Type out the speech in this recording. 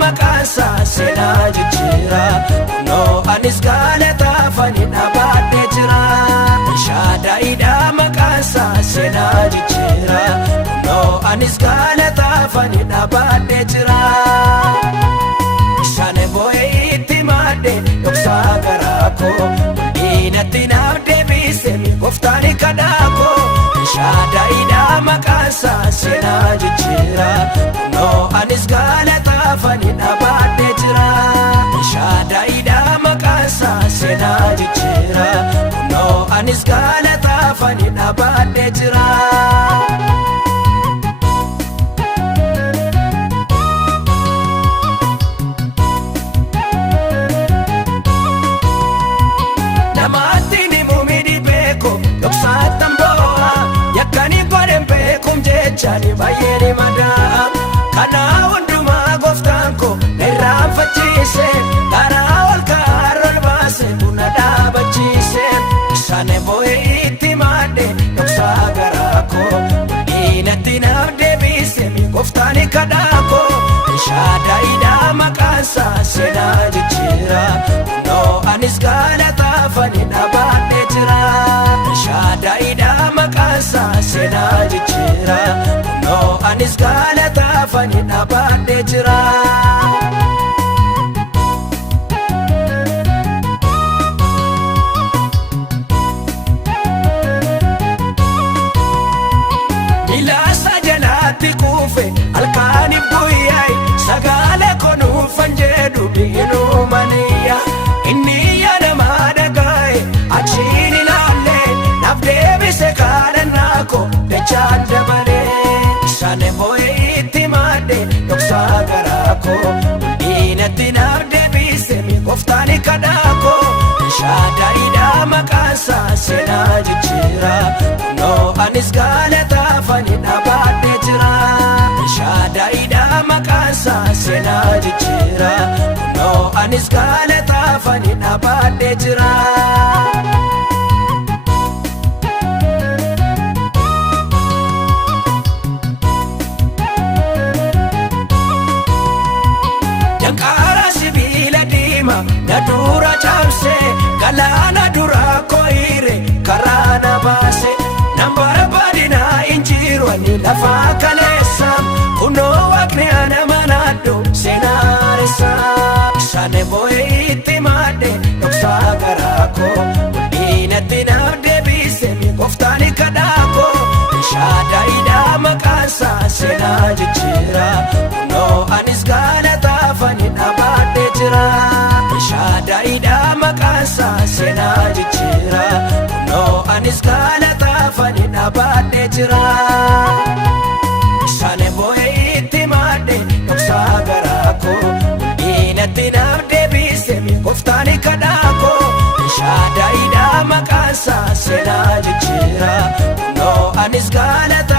maqaansa seenaa jijjiira kunoo anis galataafani dhaabadhee jira. Shaadaayiidha maqaansa seenaa jijjiira kunoo anis galataafani dhaabadhee jira. Shaane boo'ee itti maadde dhoksaa garaa koo diinatti naaf deebise gooftaan kadhaa koo. Shaadaayiidha maqaansa seenaa jijjiira kunoo anis galataafani dhaabadhee jira. Shaadaayiidha maqaansa seenaa jijjiira kunoo anis galataafani dhaabadhee jira. Chani bayeni madam kana hundumaa gooftaan koo irraanfachiise karaa ol kaarol baase buna dhaabachiise. Shaane boo'ee itti maadde dhoksaa garaa koo diinatti naaf deebise gooftaan kadhaa koo. Shaadaayiidha maqaansa seenaa jijjiira kunoo anis galataafani dhaabadhee jira. Shaadaayiidha maqaansa seenaa jijjiira kunoo anis galataafani dhaabadhee jira. Ilaasa jalaatti kuufe halkaaniif guyyaay sagalee konuufan jedhu biyyinuu maniyya. Inni yaadamaa dhaga'e achiin ilaalle naaf deebise kadhannaa koo dachaan dabalee. Shaane boo'ee itti maadde dhoksaa garaa koo diinatti naaf deebise gooftaan kadhaa koo. Shaadaayiidha maqaansa seenaa jijjiira kunoo anis galataafani dhaabadhee jira. Shaadaayiidha maqaansa seenaa jijjiira kunoo anis galataafani dhaabadhee jira. Danqaara sibiila diimaa na dura cabse galaana dura koo'ire karaa na baase. Nan barbaadina injiru ani lafa kaleessa kunoo waaqni ana manaadhu seenaaressa. Shaane boo'ee itti maadde dhoksaa garaa koo diinatti naaf deebise gooftaan kadhaa koo. Shaadaayiidha maqaansa seenaa jijjiira kunoo anis galataafani dhaabadhee jira. Shaadaayiidha maqaansa seenaa jijjiira kunoo anis galataafani dhaabadhee jira. Shaane boo'ee itti maadde dhoksaa garaa koo diinatti naaf deebise gooftaan kadhaa koo. Shaadaayiidha maqaansa seenaa jijjiira kunoo anis galataafani